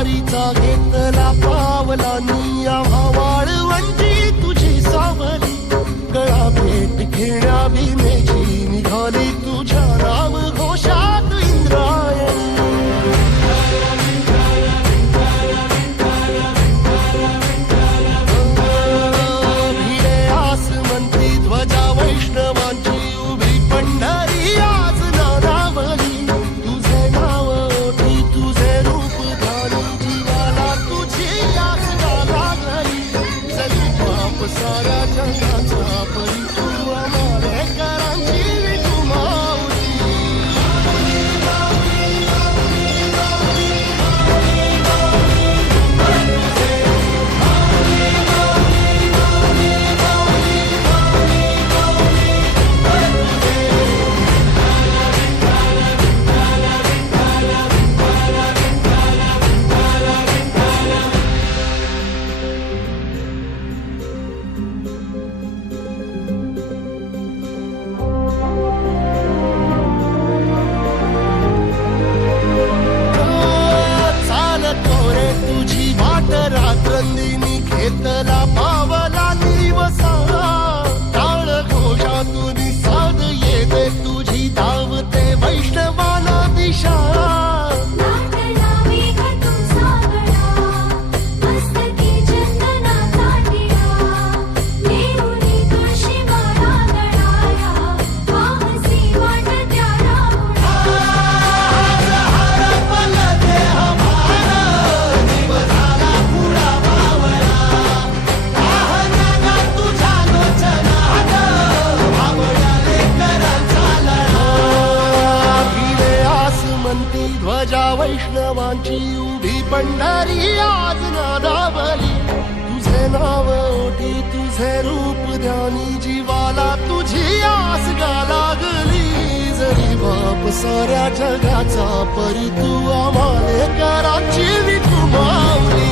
वारीचा घेतला पावलांनी आम्हा वाळवंटी तुझी सावली गळा भेट घेण्या भीमेची निघाली तुझ्या नाम घोषात इंद्रायणी भिडे आसमंती ध्वजा वैष्णवांची उभी पंढरी आज नानावली तुझे नाव ओठी तुझे रूप धारी जीवाला तुझी आस लागली चली बाप सारा जगाचा परी तू आमालेकरांची विठू माऊली तुझी वाट रात्रंदिनी घेतला पावला निवसा टाळ घोषातून साध येते तुझी धावते वैष्णवाला दिशा ध्वजा वैष्णवांची उभी पंढरी आज नादावली तुझे नाव ओठी तुझे रूप ध्यानी जीवाला तुझी आस गा लागली जरी बाप साऱ्या जगाचा परी तू आम्हालेकरांची विठू माऊली